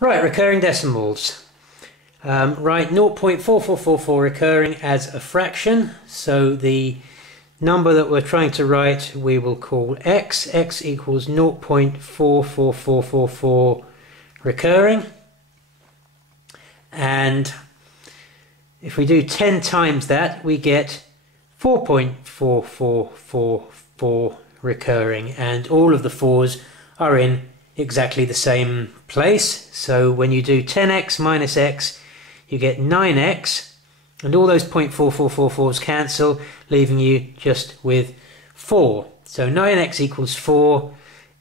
Right, recurring decimals. Right, 0.4444 recurring as a fraction. So the number that we're trying to write we will call x. X equals 0.44444 recurring. And if we do 10 times that, we get 4.4444 recurring. And all of the 4's are in exactly the same place. So when you do 10x minus x, you get 9x, and all those 0.4444's cancel, leaving you just with 4. So 9x equals 4,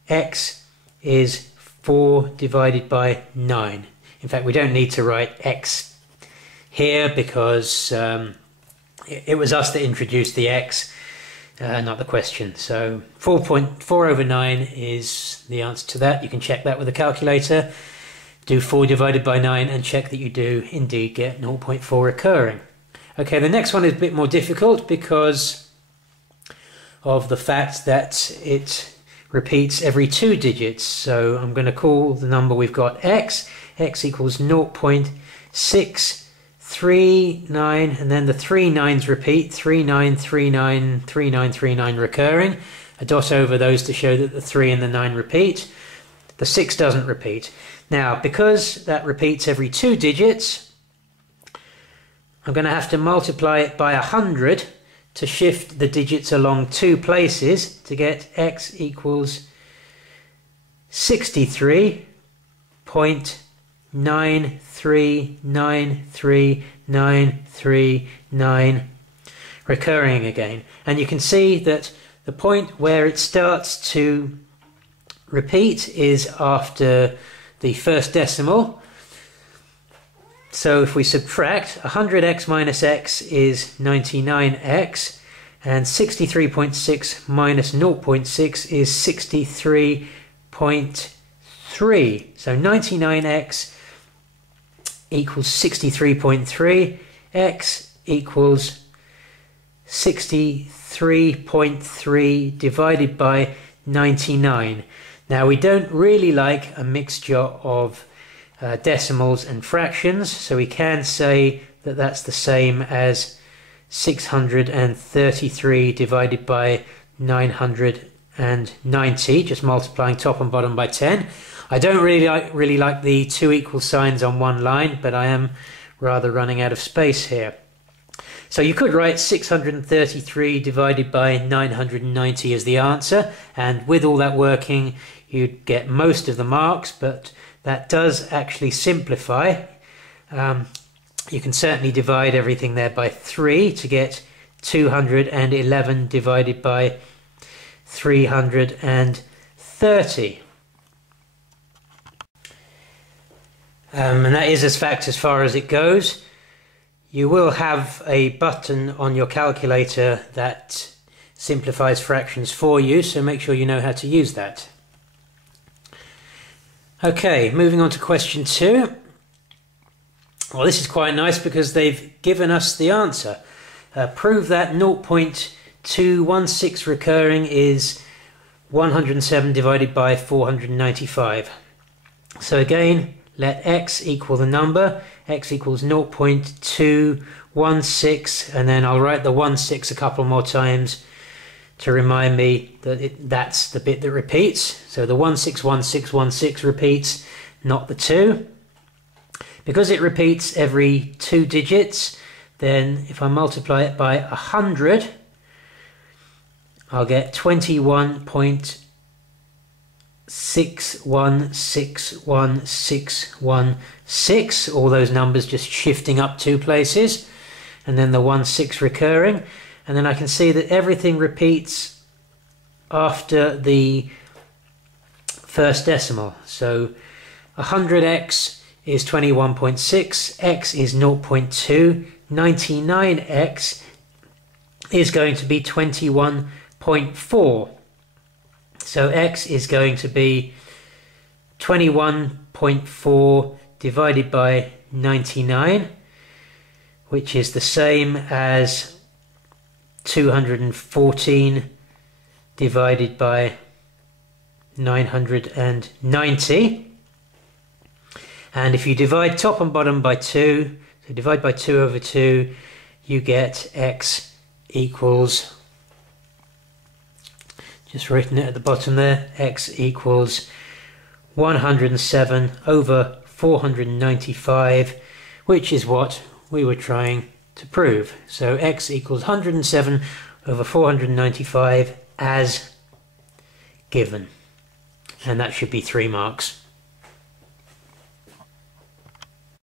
x is 4 divided by 9. In fact, we don't need to write x here because it was us that introduced the x, not the question. So 4.4 over 9 is the answer to that. You can check that with a calculator. Do 4 divided by 9 and check that you do indeed get 0.4 recurring. Okay, the next one is a bit more difficult because of the fact that it repeats every 2 digits. So I'm going to call the number we've got x. X equals 0.639, and then the 3 9's repeat, 3939, 3939 recurring. A dot over those to show that the 3 and the 9 repeat. The 6 doesn't repeat. Now, because that repeats every 2 digits, I'm going to have to multiply it by 100 to shift the digits along 2 places to get x equals 63.93933939 recurring again. And you can see that the point where it starts to repeat is after the first decimal. So if we subtract, 100x minus x is 99x, and 63.6 minus 0.6 is 63.3. So 99x equals 63.3, x equals 63.3 divided by 99. Now, we don't really like a mixture of decimals and fractions, so we can say that that's the same as 633 divided by 990, just multiplying top and bottom by 10. I don't really like the 2 equal signs on one line, but I am rather running out of space here. So you could write 633 divided by 990 as the answer, and with all that working you'd get most of the marks, but that does actually simplify. You can certainly divide everything there by 3 to get 211 divided by 330. And that is as far as it goes. You will have a button on your calculator that simplifies fractions for you, so make sure you know how to use that. Okay, moving on to question 2. Well, this is quite nice because they've given us the answer. Prove that 0.216 recurring is 107 divided by 495. So again, let x equal the number. X equals 0.216, and then I'll write the 16 a couple more times to remind me that that's the bit that repeats. So the 161616 repeats, not the 2. Because it repeats every 2 digits, then if I multiply it by 100, I'll get 21.616116, all those numbers just shifting up 2 places, and then the 16 recurring. And then I can see that everything repeats after the first decimal. So 100x is 21.6, x is 0.2, 99x is going to be 21.4. So x is going to be 21.4 divided by 99, which is the same as 214 divided by 990. And if you divide top and bottom by 2, so divide by 2 over 2, you get x equals, just written it at the bottom there, x equals 107 over 495, which is what we were trying to prove. So x equals 107 over 495 as given. And that should be 3 marks.